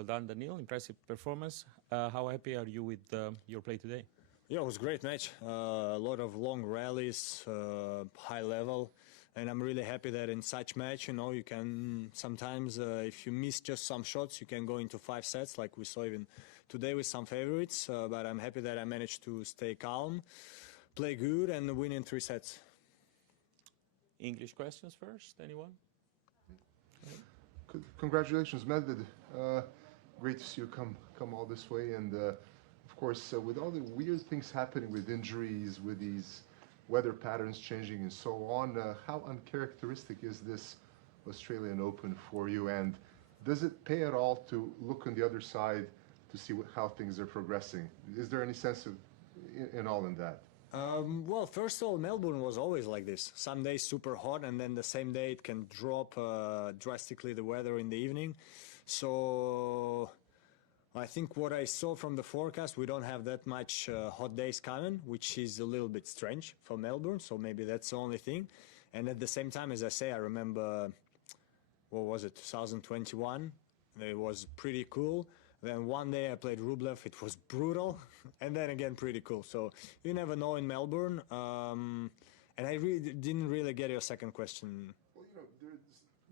Well done, Daniil. Impressive performance. How happy are you with your play today? Yeah, it was a great match. A lot of long rallies, high level. And I'm really happy that in such match, you can sometimes, if you miss just some shots, you can go into 5 sets, like we saw even today with some favorites. But I'm happy that I managed to stay calm, play good, and win in 3 sets. English questions first, anyone? Congratulations, Medvedev. Great to see you come all this way. And of course, with all the weird things happening with injuries, with these weather patterns changing and so on, how uncharacteristic is this Australian Open for you? And does it pay at all to look on the other side to see how things are progressing? Is there any sense of in all in that? Well, first of all, Melbourne was always like this. Some days super hot, and then the same day it can drop drastically the weather in the evening. So I think what I saw from the forecast, we don't have that much hot days coming, which is a little bit strange for Melbourne. So maybe that's the only thing. And at the same time, as I say, I remember, what was it, 2021? It was pretty cool. Then one day I played Rublev. It was brutal. And then again, pretty cool. So you never know in Melbourne. And I didn't really get your second question. Well,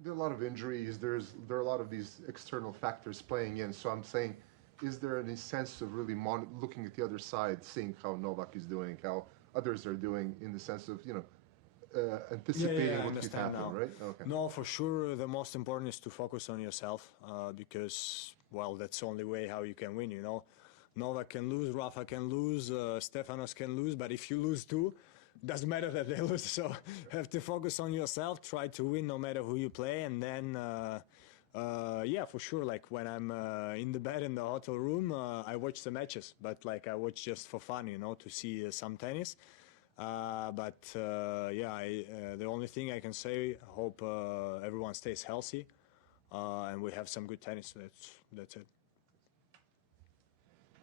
there are a lot of injuries. There are a lot of these external factors playing in. So I'm saying, is there any sense of really looking at the other side, seeing how Novak is doing, how others are doing, in the sense of, anticipating what could happen, now. Right? Okay. No, for sure, the most important is to focus on yourself, because, well, that's the only way how you can win, Novak can lose, Rafa can lose, Stefanos can lose, but if you lose too, doesn't matter that they lose. So have to focus on yourself, try to win no matter who you play, and then yeah, for sure, like when I'm in the bed in the hotel room, I watch the matches, but like I watch just for fun, to see some tennis. But yeah, the only thing I can say, I hope everyone stays healthy and we have some good tennis. That's it.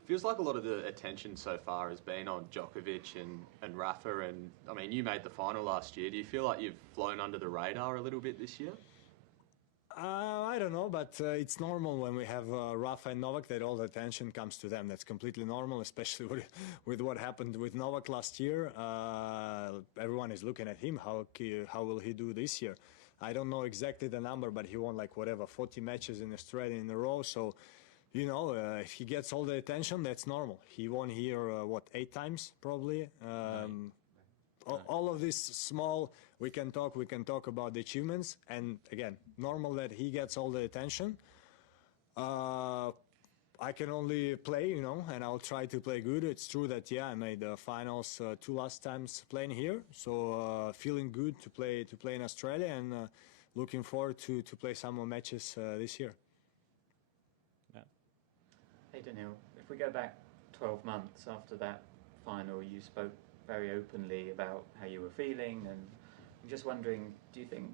Feels like a lot of the attention so far has been on Djokovic and Rafa, and I mean, you made the final last year. Do you feel like you've flown under the radar a little bit this year? I don't know, but it's normal when we have Rafa and Novak that all the attention comes to them. That's completely normal, especially with what happened with Novak last year. Everyone is looking at him. How will he do this year? I don't know exactly the number, but he won like 40 matches in Australia in a row. So, if he gets all the attention, that's normal. He won here, 8 times probably. All of this small, we can talk about the achievements, and again, normal that he gets all the attention. I can only play, and I'll try to play good. It's true that, yeah, I made the finals 2 last times playing here, so feeling good to play in Australia, and looking forward to play some more matches this year. Yeah. Hey Daniil, if we go back 12 months after that final, you spoke very openly about how you were feeling, and I'm just wondering, do you think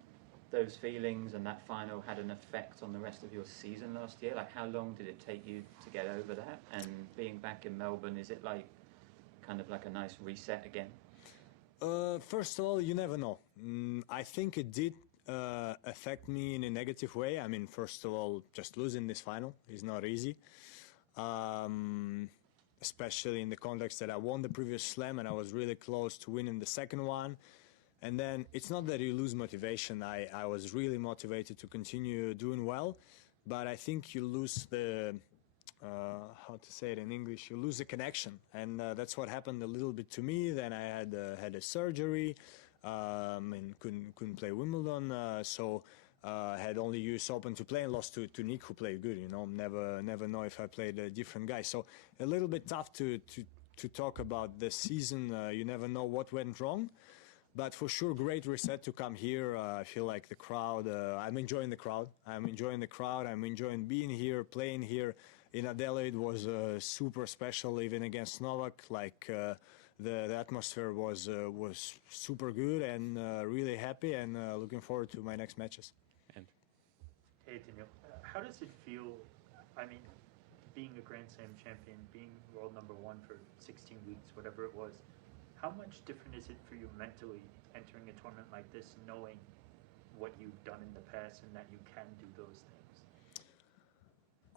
those feelings and that final had an effect on the rest of your season last year? Like, how long did it take you to get over that? And being back in Melbourne, is it like kind of like a nice reset again? First of all, you never know. I think it did affect me in a negative way. I mean, first of all, just losing this final is not easy. Especially in the context that I won the previous slam and I was really close to winning the second one. And then it's not that you lose motivation. I was really motivated to continue doing well, but I think you lose the, how to say it in English, you lose the connection. And that's what happened a little bit to me. Then I had a surgery and couldn't play Wimbledon. So had only US Open to play and lost to Nick, who played good, never know if I played a different guy. So a little bit tough to talk about the season. You never know what went wrong, but for sure, great reset to come here. I feel like the crowd, I'm enjoying the crowd. I'm enjoying being here, playing here. In Adelaide was super special, even against Novak. Like the atmosphere was super good, and really happy, and looking forward to my next matches. Hey Daniil, how does it feel, I mean, being a Grand Slam champion, being world number 1 for 16 weeks, whatever it was, how much different is it for you mentally entering a tournament like this, knowing what you've done in the past and that you can do those things?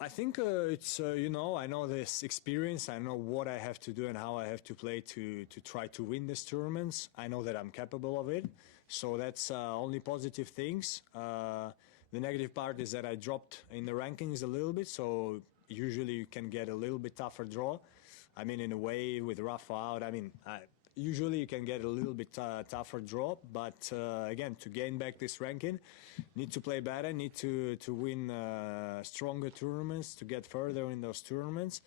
I think it's, you know, I know this experience. I know what I have to do and how I have to play to try to win these tournaments. I know that I'm capable of it. So that's only positive things. The negative part is that I dropped in the rankings a little bit. So usually you can get a little bit tougher draw. I mean, in a way, with Rafa out, I mean, usually you can get a little bit tougher draw, but again, to gain back this ranking, need to play better, need to win stronger tournaments, to get further in those tournaments.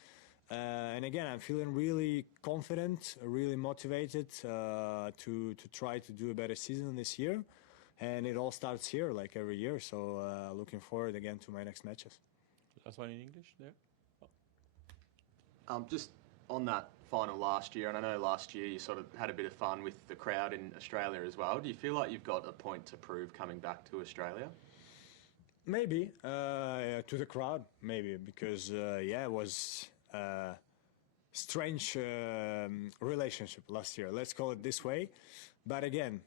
And again, I'm feeling really confident, really motivated to try to do a better season this year. And it all starts here, like every year. So looking forward again to my next matches. Last one in English there. Just on that final last year, and I know last year you sort of had a bit of fun with the crowd in Australia as well. Do you feel like you've got a point to prove coming back to Australia? Maybe, to the crowd, maybe, because, yeah, it was a strange relationship last year, let's call it this way. But again,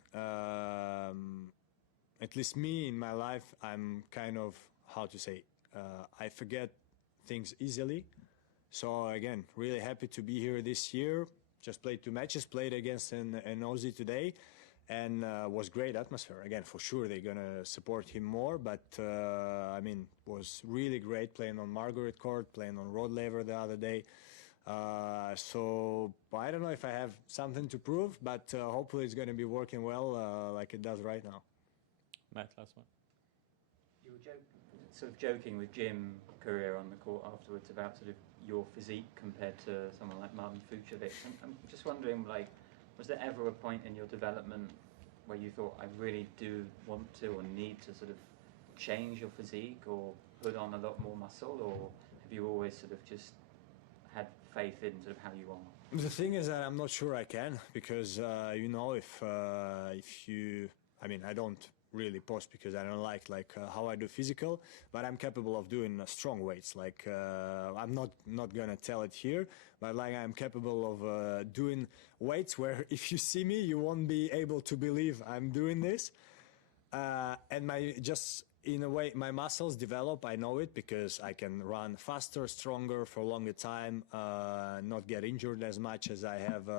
at least me in my life, I'm kind of, how to say, I forget things easily. So again, really happy to be here this year. Just played 2 matches, played against an Aussie today, and was great atmosphere. Again, for sure they're gonna support him more, but I mean, was really great playing on Margaret court, playing on Rod Laver the other day. So I don't know if I have something to prove, but hopefully it's gonna be working well like it does right now. Matt, last one. You were sort of joking with Jim Courier on the court afterwards about sort of your physique compared to someone like Martin Fucsovics. I'm just wondering, like, was there ever a point in your development where you thought, I really do want to or need to sort of change your physique or put on a lot more muscle, or have you always sort of just had faith in sort of how you are? The thing is that I'm not sure I can, because you know, if you, I mean, I don't really post because I don't like how I do physical, but I'm capable of doing strong weights. Like I'm not gonna tell it here, but like I'm capable of doing weights where if you see me, you won't be able to believe I'm doing this. And in a way, my muscles develop. I know it because I can run faster, stronger for a longer time, not get injured as much as I have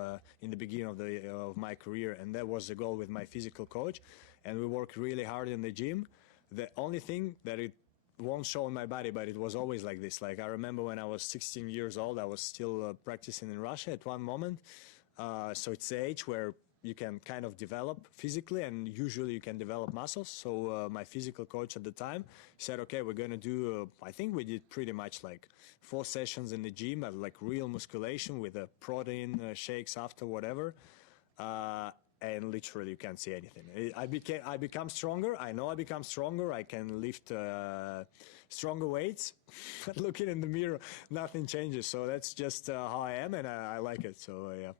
in the beginning of my career. And that was the goal with my physical coach. And we work really hard in the gym. The only thing that it won't show on my body, but it was always like this. Like I remember when I was 16 years old, I was still practicing in Russia at one moment. So it's the age where you can kind of develop physically, and usually you can develop muscles. So my physical coach at the time said, okay, we're gonna do, I think we did pretty much like 4 sessions in the gym at like real musculation with protein shakes after whatever. And literally you can't see anything. I become stronger. I know I become stronger. I can lift stronger weights. But looking in the mirror, nothing changes. So that's just how I am, and I like it. So yeah.